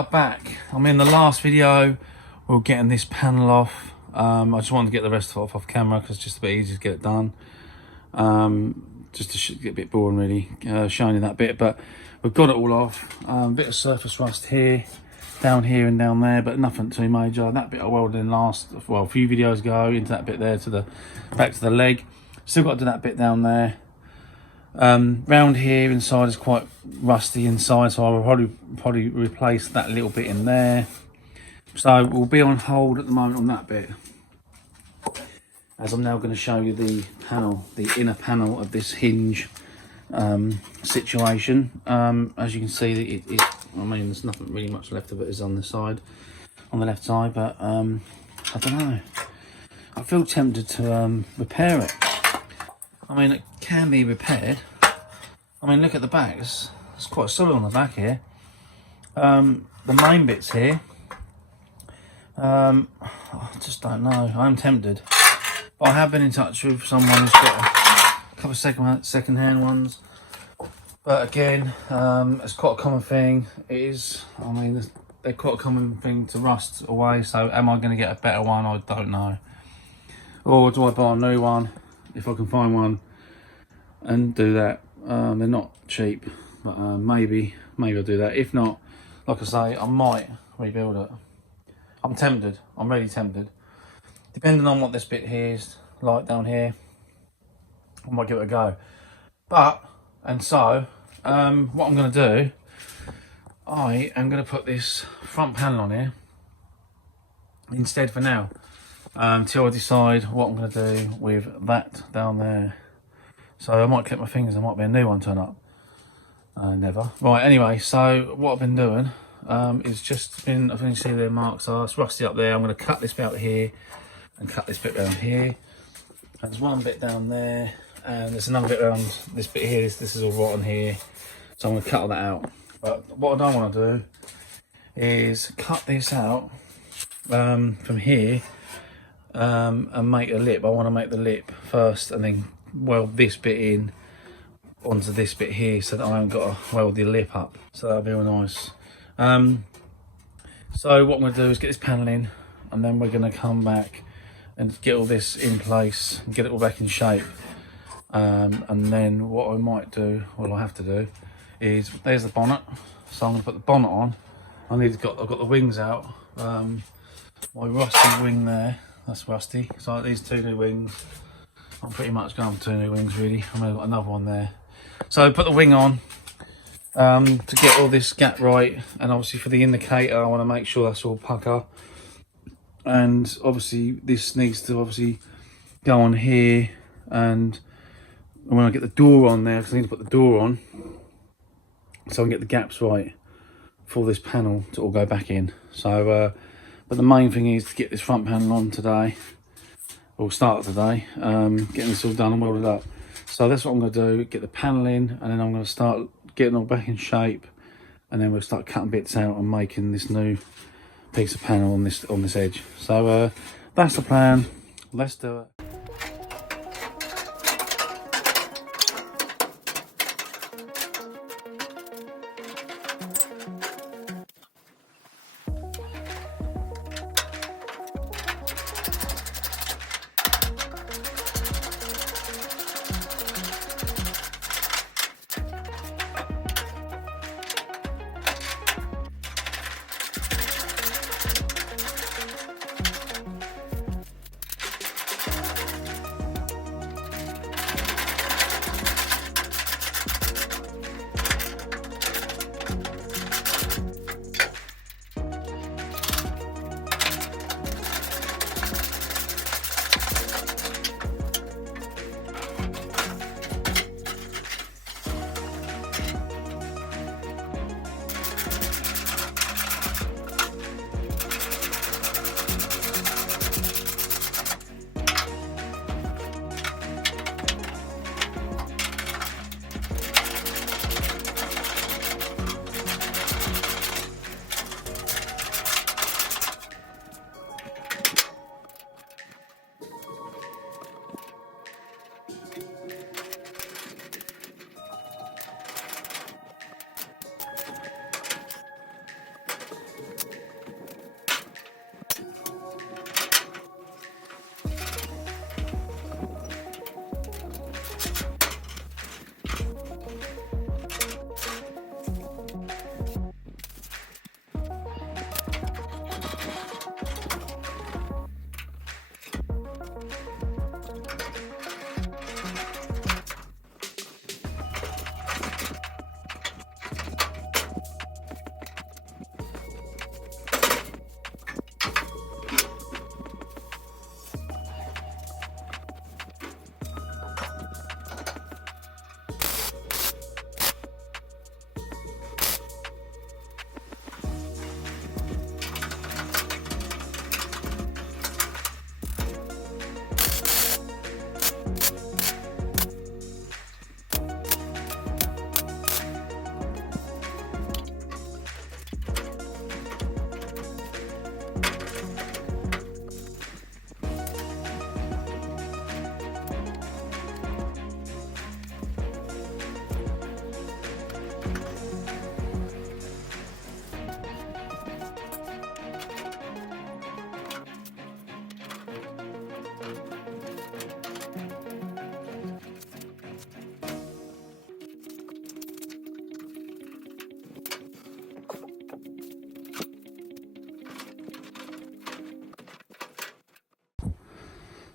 are back. I mean, the last video we were getting this panel off. I just wanted to get the rest of it off camera because it's just a bit easier to get it done. Just to get a bit boring really, showing you that bit, but we've got it all off. Bit of surface rust here, down here and down there, but nothing too major. That bit I welded in a few videos ago, into that bit there to the back to the leg. Still got to do that bit down there. Round here inside is quite rusty inside, so I will probably replace that little bit in there. So we'll be on hold at the moment on that bit, as I'm now going to show you the panel, the inner panel of this hinge situation. As you can see, I mean, there's nothing really much left of it is on the side, on the left side, but I don't know. I feel tempted to repair it. I mean, it can be repaired. I mean, look at the back. It's quite solid on the back here. The main bits here, I just don't know. I'm tempted. But I have been in touch with someone who's got a couple of second-hand ones. But again, it's quite a common thing. It is, I mean, they're quite a common thing to rust away. So am I going to get a better one? I don't know. Or do I buy a new one if I can find one and do that? They're not cheap, but maybe I'll do that. If not, like I say, I might rebuild it. I'm tempted. I'm really tempted. Depending on what this bit here is like down here, I might give it a go. What I'm going to do, I am going to put this front panel on here instead for now, until I decide what I'm going to do with that down there. So I might clip my fingers, there might be a new one turn up. Never. Right, anyway, so what I've been doing is just been, I think you see the marks are, it's rusty up there. I'm going to cut this bit out here and cut this bit down here. And there's one bit down there, and there's another bit around this bit here. This is all rotten here, so I'm going to cut all that out. But what I don't want to do is cut this out from here and make a lip. I want to make the lip first and then weld this bit in onto this bit here, so that I haven't got to weld the lip up. So that'll be real nice. So what I'm going to do is get this panel in, and then we're going to come back and get all this in place and get it all back in shape. And then what I might do, what I have to do, is there's the bonnet. So I'm going to put the bonnet on. I've got the wings out. My rusty wing there, that's rusty. So these two new wings, I'm pretty much going for two new wings really. I've got another one there. So put the wing on to get all this gap right, and obviously for the indicator I want to make sure that's all pucker. And obviously this needs to obviously go on here, and when I get the door on there, because I need to put the door on so I can get the gaps right for this panel to all go back in. So but the main thing is to get this front panel on today, or start today, getting this all done and welded up. So that's what I'm going to do, get the panel in, and then I'm going to start getting all back in shape, and then we'll start cutting bits out and making this new piece of panel on this edge. So that's the plan. Let's do it.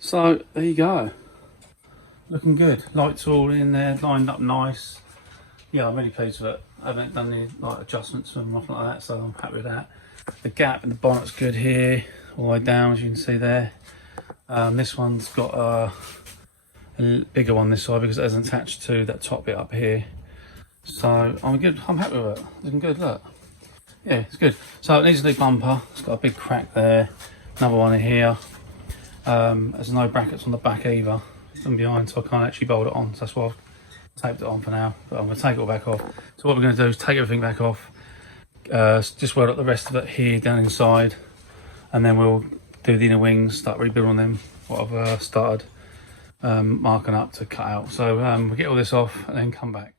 So there you go, looking good. Lights all in there, lined up nice. Yeah, I'm really pleased with it. I haven't done any like adjustments or anything like that, so I'm happy with that. The gap in the bonnet's good here, all the way down, as you can see there. This one's got a bigger one this side because it isn't attached to that top bit up here. So I'm good. I'm happy with it. Looking good. Look, yeah, it's good. So it needs a new bumper. It's got a big crack there. Another one in here. There's no brackets on the back either and behind, so I can't actually bolt it on. So that's why I've taped it on for now. But I'm going to take it all back off. So what we're going to do is take everything back off. Just weld up the rest of it here down inside, and then we'll do the inner wings, start rebuilding them. What I've started marking up to cut out. So we'll get all this off and then come back.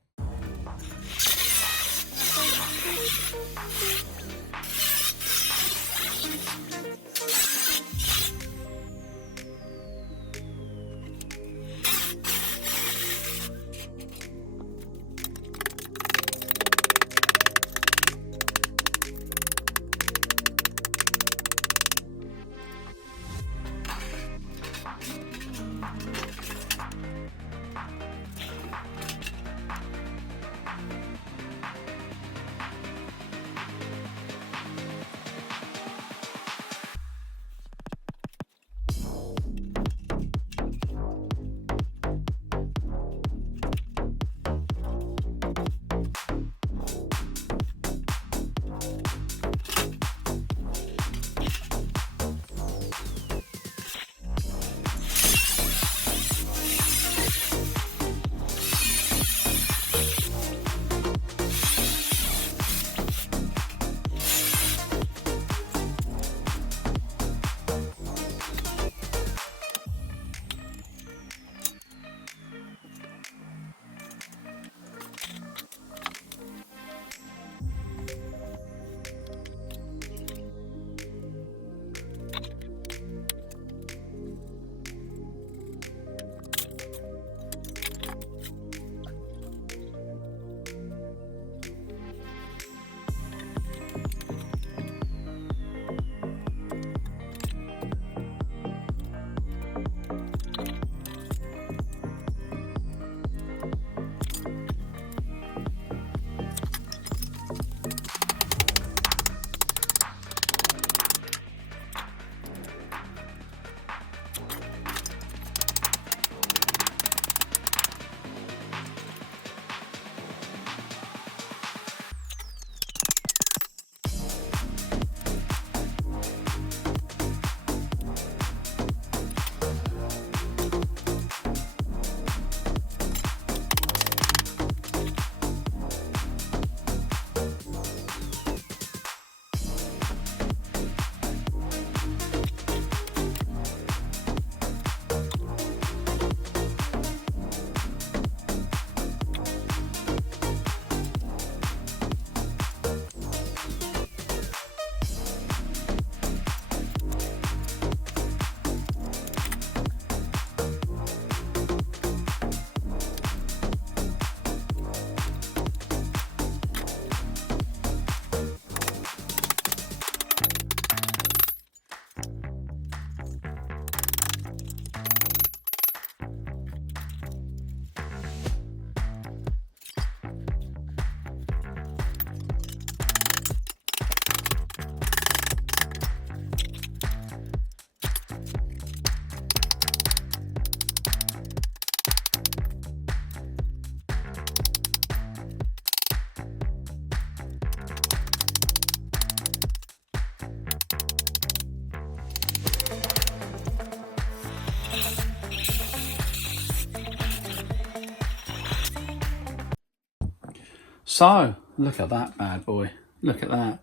So look at that bad boy. Look at that.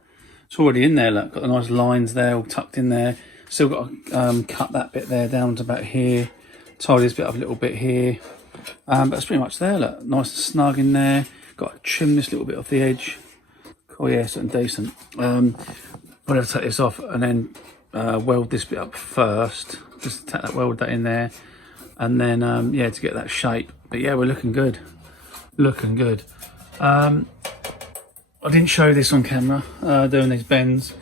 It's already in there. Look, got the nice lines there, all tucked in there. Still got to cut that bit there down to about here. Tidy this bit up a little bit here. But it's pretty much there. Look, nice and snug in there. Got to trim this little bit off the edge. Oh yeah, something decent. We'll have to take this off and then weld this bit up first. Just take that, weld that in there, and then yeah, to get that shape. But yeah, we're looking good. Looking good. I didn't show this on camera, doing these bends.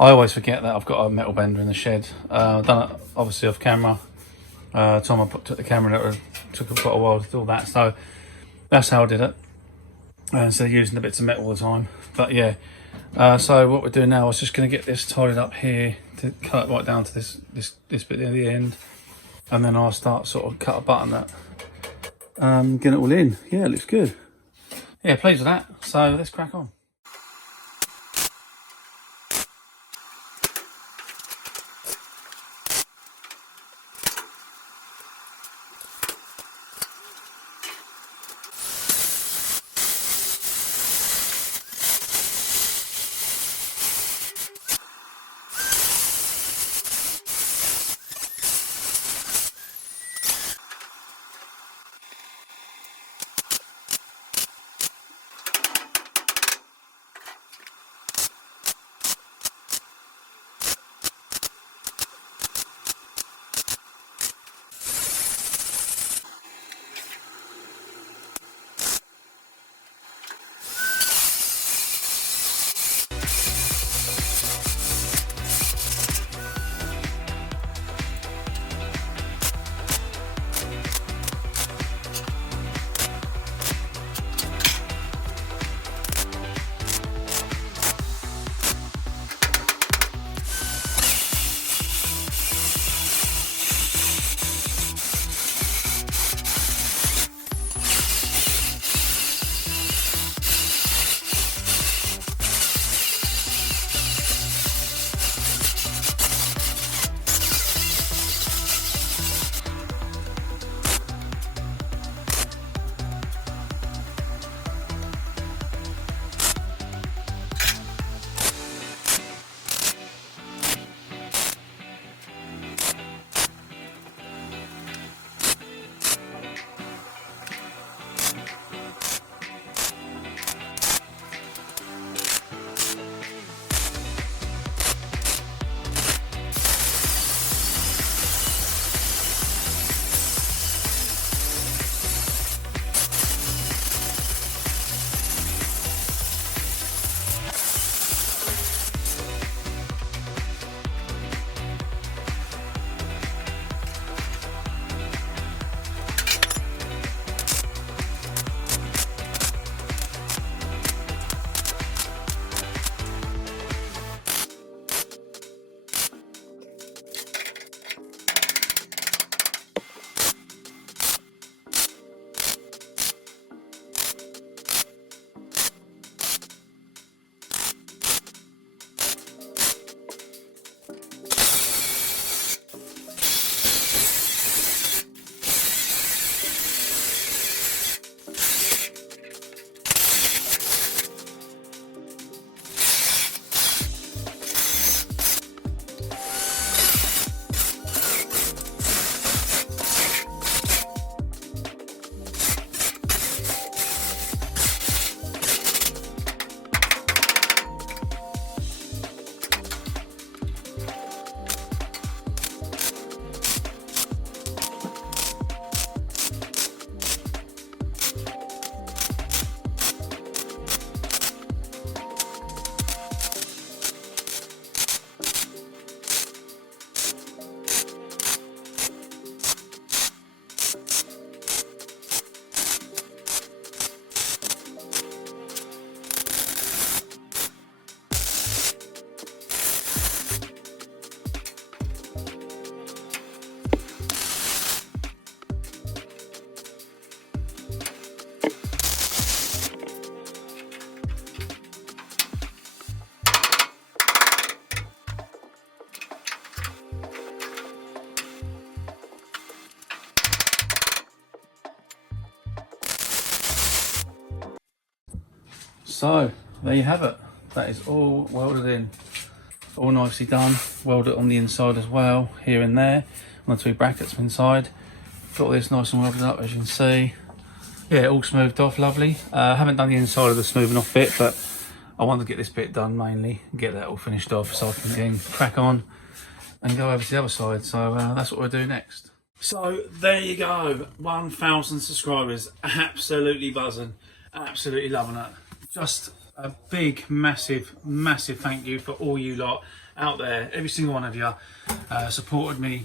I always forget that I've got a metal bender in the shed. I've done it obviously off camera, Time I took the camera out, it took quite a while to do all that. So that's how I did it. Instead of using the bits of metal all the time. But yeah, so what we're doing now is just going to get this tied up here to cut right down to this bit near the end, and then I'll start sort of cut a button that, get it all in. Yeah, it looks good. Yeah, pleased with that. So let's crack on. So there you have it. That is all welded in, all nicely done. Welded on the inside as well, here and there, on the two brackets inside. Got this nice and welded up, as you can see. Yeah, all smoothed off, lovely. Haven't done the inside of the smoothing off bit, but I wanted to get this bit done mainly, get that all finished off so I can again crack on and go over to the other side. So that's what we'll do next. So there you go, 1,000 subscribers, absolutely buzzing, absolutely loving it. Just a big, massive thank you for all you lot out there, every single one of you supported me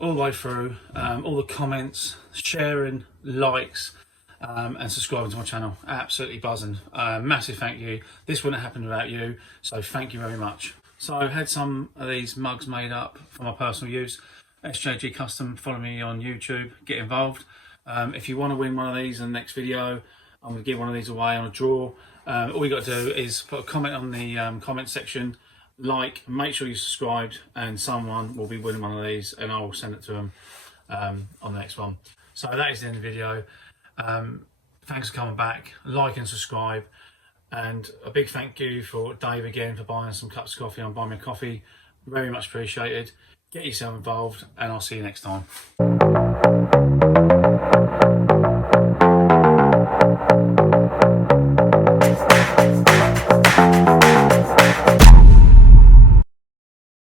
all the way through, all the comments, sharing, likes, and subscribing to my channel. Absolutely buzzing. Massive thank you. This wouldn't happen without you, so thank you very much. So I had some of these mugs made up for my personal use. SJG Custom, follow me on YouTube, get involved. If you want to win one of these in the next video, I'm going to give one of these away on a draw. All you got to do is put a comment on the comment section, like, make sure you subscribed, and someone will be winning one of these, and I will send it to them on the next one. So that is the end of the video. Thanks for coming back, like and subscribe, and a big thank you for Dave again for buying some cups of coffee on Buy Me a Coffee. Very much appreciated. Get yourself involved, and I'll see you next time.